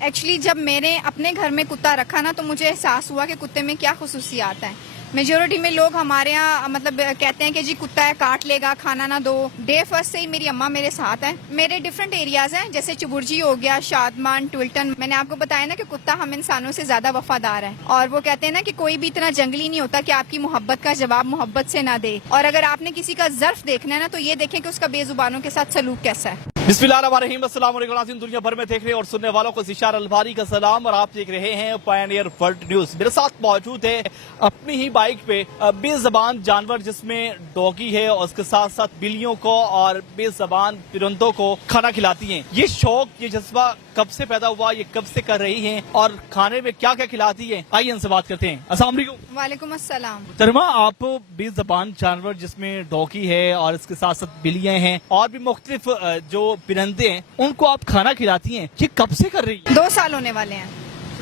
Actually جب میں نے اپنے گھر میں کتا رکھا نا تو مجھے احساس ہوا کہ کتے میں کیا خصوصیات ہیں. میجورٹی میں لوگ ہمارے یہاں مطلب کہتے ہیں کہ جی کتا ہے کاٹ لے گا کھانا نہ دو. ڈے فرسٹ سے ہی میری اماں میرے ساتھ ہیں. میرے ڈفرینٹ ایریاز ہیں جیسے چبرجی ہو گیا, شادمان, ٹولٹن. میں نے آپ کو بتایا نا کہ کتا ہم انسانوں سے زیادہ وفادار ہے, اور وہ کہتے ہیں نا کہ کوئی بھی اتنا جنگلی نہیں ہوتا کہ آپ کی محبت کا جواب محبت سے نہ دے. اور اگر آپ نے کسی کا ظرف دیکھنا ہے نا تو یہ دیکھیں کہ اس کا بے زبانوں کے ساتھ سلوک کیسا ہے. بسم اللہ الرحمن الرحیم. السلام علیکم ناظرین, دنیا بھر میں دیکھ رہے اور سننے والوں کو ذیشان الباری کا سلام, اور آپ دیکھ رہے ہیں پائنیئر ورلڈ نیوز. میرے ساتھ موجود ہے اپنی ہی بائک پہ بے زبان جانور جس میں ڈاگی ہے, اور اس کے ساتھ ساتھ بلیوں کو اور بے زبان پرندوں کو کھانا کھلاتی ہیں. یہ شوق, یہ جذبہ کب سے پیدا ہوا, یہ کب سے کر رہی ہیں, اور کھانے میں کیا کیا کھلاتی ہیں, آئیے ان سے بات کرتے ہیں. السلام علیکم. وعلیکم السلام. محترمہ, آپ بے زبان جانور جس میں ڈاگی ہے اور اس کے ساتھ ساتھ بلیاں ہیں اور بھی مختلف جو پرندے ہیں ان کو آپ کھانا کھلاتی ہیں, یہ کب سے کر رہی ہیں؟ 2 سال ہونے والے ہیں.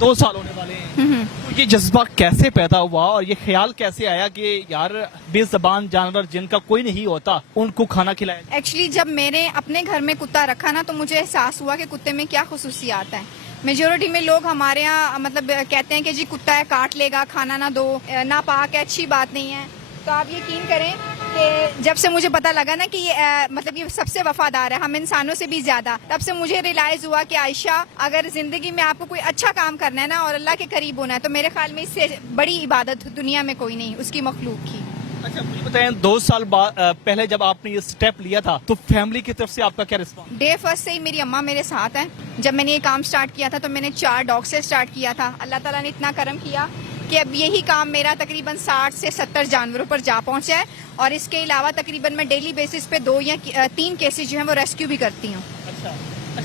2 سال ہونے والے ہیں. تو یہ جذبہ کیسے پیدا ہوا اور یہ خیال کیسے آیا کہ یار بے زبان جانور جن کا کوئی نہیں ہوتا ان کو کھانا کھلایا؟ ایکچولی جب میں نے اپنے گھر میں کتا رکھا نا تو مجھے احساس ہوا کہ کتے میں کیا خصوصیات ہیں. میجورٹی میں لوگ ہمارے یہاں مطلب کہتے ہیں کہ جی کتا ہے کاٹ لے گا کھانا نہ دو, ناپاک ہے, اچھی بات نہیں ہے. تو آپ یقین کریں کہ جب سے مجھے پتا لگا نا کہ یہ مطلب یہ سب سے وفادار ہے ہم انسانوں سے بھی زیادہ, تب سے مجھے ریلائز ہوا کہ عائشہ اگر زندگی میں آپ کو کوئی اچھا کام کرنا ہے نا اور اللہ کے قریب ہونا ہے تو میرے خیال میں اس سے بڑی عبادت دنیا میں کوئی نہیں, اس کی مخلوق کی. اچھا مجھے بتائیں, 2 سال پہلے جب آپ نے یہ سٹیپ لیا تھا تو فیملی کی طرف سے آپ کا کیا رسپانس؟ ڈے فرسٹ سے ہی میری اماں میرے ساتھ ہیں. جب میں نے یہ کام سٹارٹ کیا تھا تو میں نے 4 ڈاگ سے سٹارٹ کیا تھا. اللہ تعالیٰ نے اتنا کرم کیا کہ اب یہی کام میرا تقریباً 60 سے 70 جانوروں پر جا پہنچا ہے, اور اس کے علاوہ تقریباً میں ڈیلی بیسس پہ 2 یا 3 کیسز جو ہیں وہ ریسکیو بھی کرتی ہوں. اچھا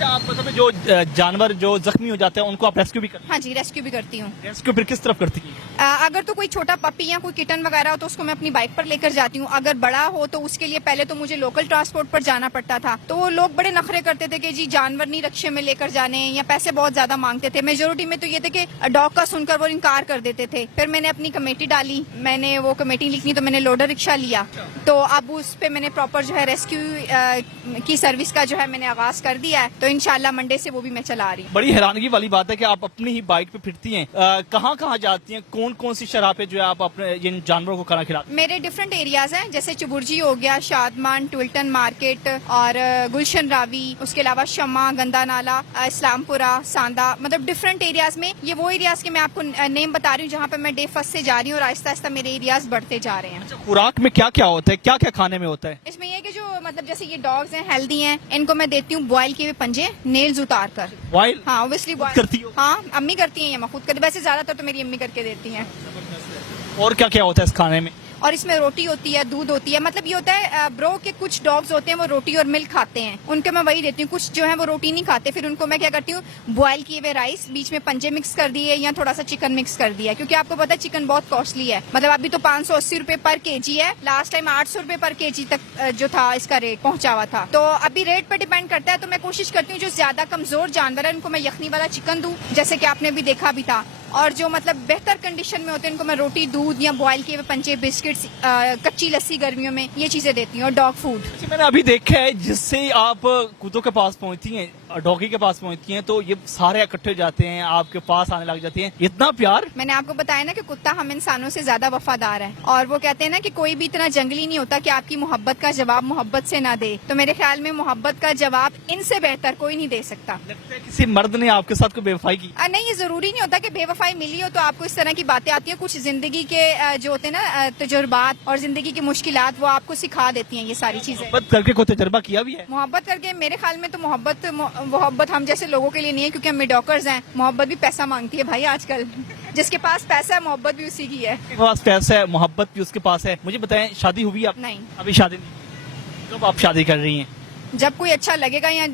آپ مطلب جو جانور جو زخمی ہو جاتے ہیں ان کو آپ ریسکیو بھی کرتے ہیں؟ ہاں جی, ریسکیو بھی کرتی ہوں. ریسکیو پھر کس طرف کرتی ہیں؟ اگر تو کوئی چھوٹا پپی یا کوئی کٹن وغیرہ ہو تو اس کو میں اپنی بائک پر لے کر جاتی ہوں. اگر بڑا ہو تو اس کے لیے پہلے تو مجھے لوکل ٹرانسپورٹ پر جانا پڑتا تھا, تو وہ لوگ بڑے نخرے کرتے تھے کہ جی جانور نہیں رکشے میں لے کر جانے, یا پیسے بہت زیادہ مانگتے تھے. میجورٹی میں تو یہ تھے کہ ڈاگ کا سن کر وہ انکار کر دیتے تھے. پھر میں نے اپنی کمیٹی ڈالی, میں نے وہ کمیٹی لکھنی تو میں نے لوڈر رکشا لیا, تو اب اس پہ میں نے پراپر جو ہے ریسکیو کی سروس کا جو ہے میں نے آغاز کر دیا ہے. تو انشاءاللہ منڈے سے وہ بھی میں چلا رہی ہوں. بڑی حیرانگی والی بات ہے کہ آپ اپنی ہی بائک پہ پھرتی ہیں, کہاں کہاں جاتی ہیں, کون کون سی شرح پہ جو ہے آپ اپنے ان جانوروں کو کھانا کھلاتے ہیں؟ میرے ڈفرینٹ ایریاز ہیں جیسے چبرجی ہو گیا, شادمان, ٹولٹن مارکیٹ اور گلشن راوی, اس کے علاوہ شمع, گندا نالا, اسلام پورہ, ساندا, مطلب ڈفرینٹ ایریاز میں. یہ وہ ایریاز کے میں آپ کو نیم بتا رہی ہوں جہاں پہ میں ڈے فرسٹ سے جا رہی ہوں, اور آہستہ آہستہ میرے ایریاز بڑھتے جا رہے ہیں. خوراک میں کیا کیا ہوتا ہے, کیا کیا کھانے میں ہوتا ہے اس میں یہ کہ جو مطلب جیسے یہ ڈاگز ہیں ہیلدی ہیں, ان کو میں دیتی ہوں بوائل کیے ہوئے پنجے نیلز اتار کر. بوائل؟ ہاں اوبیسلی بوائل کرتی ہو؟ ہاں امی کرتی ہیں یا میں خود کرتی, ویسے زیادہ تر تو میری امی کر کے دیتی ہیں. اور کیا کیا ہوتا ہے اس کھانے میں؟ اور اس میں روٹی ہوتی ہے, دودھ ہوتی ہے. مطلب یہ ہوتا ہے برو کہ کچھ ڈاگز ہوتے ہیں وہ روٹی اور ملک کھاتے ہیں, ان کے میں وہی دیتی ہوں. کچھ جو ہے وہ روٹی نہیں کھاتے, پھر ان کو میں کیا کرتی ہوں بوائل کیے ہوئے رائس, بیچ میں پنجے مکس کر دیے یا تھوڑا سا چکن مکس کر دیا, کیونکہ آپ کو پتا ہے چکن بہت کاسٹلی ہے. مطلب ابھی تو 580 روپے پر کے جی ہے, لاسٹ ٹائم 800 روپے پر کے جی تک جو تھا اس کا ریٹ پہنچا ہوا تھا. تو ابھی ریٹ پہ ڈیپینڈ کرتا ہے. تو میں کوشش کرتی ہوں جو زیادہ کمزور جانور ہے ان کو میں یخنی والا چکن دوں, جیسے کہ آپ نے بھی دیکھا بھی تھا. اور جو مطلب بہتر کنڈیشن میں ہوتے ہیں ان کو میں روٹی, دودھ یا بوائل کیے ہوئے پنجے, بسکٹس, کچی لسی گرمیوں میں, یہ چیزیں دیتی ہوں. اور ڈاگ فوڈ میں نے ابھی دیکھا ہے جس سے آپ کتوں کے پاس پہنچتی ہیں, ڈاگی کے پاس پہنچتی ہیں, تو یہ سارے اکٹھے جاتے ہیں آپ کے پاس آنے لگ جاتے ہیں. اتنا پیار. میں نے آپ کو بتایا نا کہ کتا ہم انسانوں سے زیادہ وفادار ہے, اور وہ کہتے ہیں نا کہ کوئی بھی اتنا جنگلی نہیں ہوتا کہ آپ کی محبت کا جواب محبت سے نہ دے. تو میرے خیال میں محبت کا جواب ان سے بہتر کوئی نہیں دے سکتا. لگتا ہے کسی مرد نے آپ کے ساتھ کوئی بے وفائی کی؟ نہیں, یہ ضروری نہیں ہوتا کہ بے وفائی ملی ہو تو آپ کو اس طرح کی باتیں آتی ہیں. کچھ زندگی کے جو ہوتے ہیں نا تجربات اور زندگی کی مشکلات, وہ آپ کو سکھا دیتی ہیں یہ ساری چیزیں. محبت کر کے کوئی تجربہ کیا بھی ہے؟ محبت کر کے میرے خیال میں تو محبت ہم جیسے لوگوں کے لیے نہیں ہے, کیونکہ ہم میڈوکرز ہیں. محبت بھی پیسہ مانگتی ہے بھائی آج کل. جس کے پاس پیسہ ہے محبت بھی اسی کی ہے. اس کے پاس پیسہ ہے, محبت بھی اس کے پاس ہے. مجھے بتائیں, شادی ہوئی آپ؟ نہیں, ابھی شادی نہیں. کب آپ شادی کر رہی ہیں؟ جب کوئی اچھا لگے گا, یا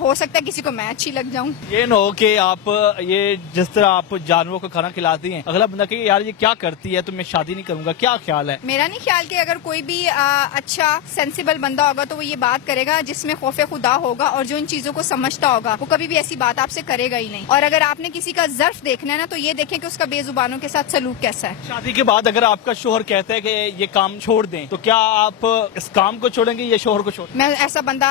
ہو سکتا ہے کسی کو میں اچھی لگ جاؤں. یہ نہ ہو کہ آپ یہ جس طرح آپ جانوروں کو کھانا کھلاتی ہیں اگلا بندہ کہ یار یہ کیا کرتی ہے تو میں شادی نہیں کروں گا, کیا خیال ہے؟ میرا نہیں خیال کہ اگر کوئی بھی اچھا سینسیبل بندہ ہوگا تو وہ یہ بات کرے گا جس میں خوف خدا ہوگا اور جو ان چیزوں کو سمجھتا ہوگا, وہ کبھی بھی ایسی بات آپ سے کرے گا ہی نہیں. اور اگر آپ نے کسی کا ظرف دیکھنا ہے نا تو یہ دیکھیں کہ اس کا بے زبانوں کے ساتھ سلوک کیسا ہے. شادی کے بعد اگر آپ کا شوہر کہتا ہے کہ یہ کام چھوڑ دیں تو کیا آپ اس کام کو چھوڑیں گے یا شوہر کو چھوڑیں گے؟ میں ایسا بندہ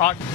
8?